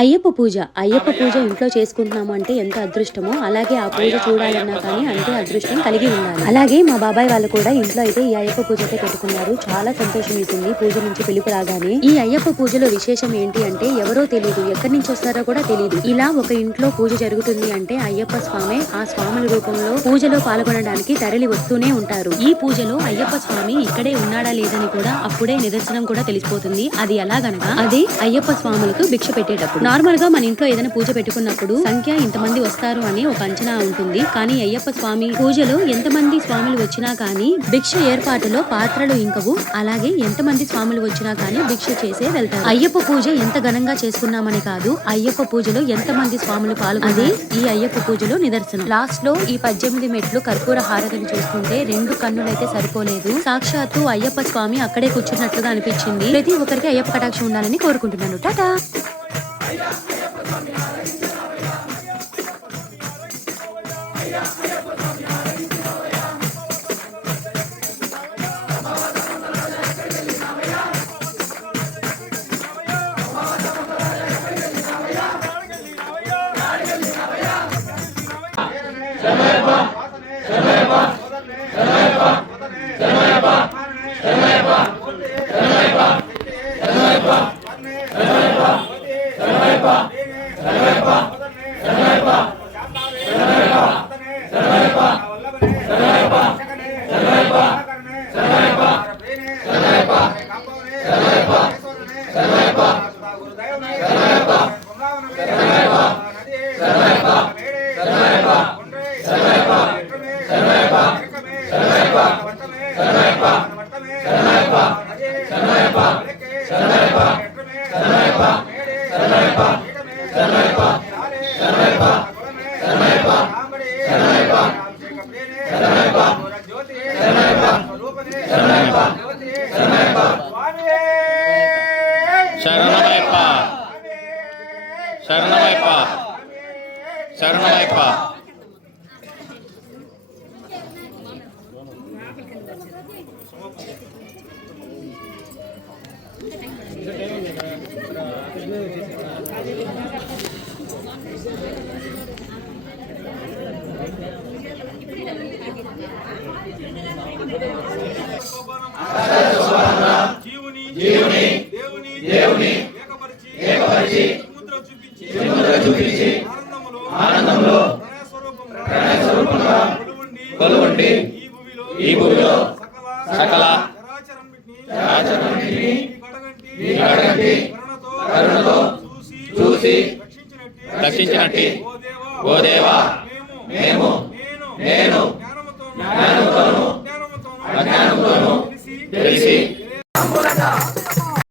అయ్యప్ప పూజ. అయ్యప్ప పూజ ఇంట్లో చేసుకుంటున్నాము అంటే ఎంత అదృష్టమో అలాగే ఆ పూజ చూడాలన్నా కానీ అంతే అదృష్టం కలిగి ఉండాలి. అలాగే మా బాబాయ్ వాళ్ళు కూడా ఇంట్లో అయితే ఈ అయ్యప్ప పూజ అయితే పెట్టుకున్నారు. చాలా సంతోషం వేసింది పూజ నుంచి పిలుపు రాగానే. ఈ అయ్యప్ప పూజలో విశేషం ఏంటి అంటే ఎవరో తెలియదు ఎక్కడి నుంచి వస్తారో కూడా తెలియదు ఇలా ఒక ఇంట్లో పూజ జరుగుతుంది అంటే అయ్యప్ప స్వామి ఆ స్వాముల రూపంలో పూజలో పాల్గొనడానికి తరలి వస్తూనే ఉంటారు. ఈ పూజలో అయ్యప్ప స్వామి ఇక్కడే ఉన్నాడా లేదని కూడా అప్పుడే నిదర్శనం కూడా తెలిసిపోతుంది. అది ఎలాగనగా అది అయ్యప్ప స్వాములకు భిక్ష పెట్టేటప్పుడు. నార్మల్గా మన ఇంట్లో ఏదైనా పూజ పెట్టుకున్నప్పుడు సంఖ్య ఇంతమంది వస్తారు అని ఒక అంచనా ఉంటుంది. కానీ అయ్యప్ప స్వామి పూజలో ఎంతమంది స్వాములు వచ్చినా కానీ భిక్ష ఏర్పాటులో పాత్రలు ఇంకవు. అలాగే ఎంతమంది స్వాములు వచ్చినా కానీ భిక్ష చేసే వెళ్తారు. అయ్యప్ప పూజ ఎంత ఘనంగా చేసుకున్నామని కాదు అయ్యప్ప పూజలో ఎంతమంది స్వాములు పాల్గొనే ఈ అయ్యప్ప పూజలో నిదర్శనం. లాస్ట్లో ఈ పద్దెనిమిది మెట్లు కర్పూర హారతిని చూస్తుంటే రెండు కన్నులైతే సరిపోలేదు. సాక్షాత్తు అయ్యప్ప స్వామి అక్కడే కూర్చున్నట్లుగా అనిపించింది. ప్రతి ఒక్కరికి అయ్యప్ప కటాక్షం ఉండాలని కోరుకుంటున్నాను. టాటా! समय पर சரணயப்பா சரணயப்பா சரணயப்பா జీవుని జీవుని దేవుని దేవుని ఏకపరిచి ఏకపరిచి సముద్ర చూపించి సముద్ర చూపించి ఆనందములో ఆనందములో ప్రణయ స్వరూపంగా ప్రణయ స్వరూపంగా కొలువుండి కొలువుండి ఈ భూమిలో ఈ భూమిలో సకల సకల కడగంటి కరుణతో కరుణతో చూసి చూసి రక్షించినట్టి. ఓ దేవా మేము నేను నేను జ్ఞానముతోను జ్ఞానముతోను అజ్ఞానముతోను తెలిసి తెలిసి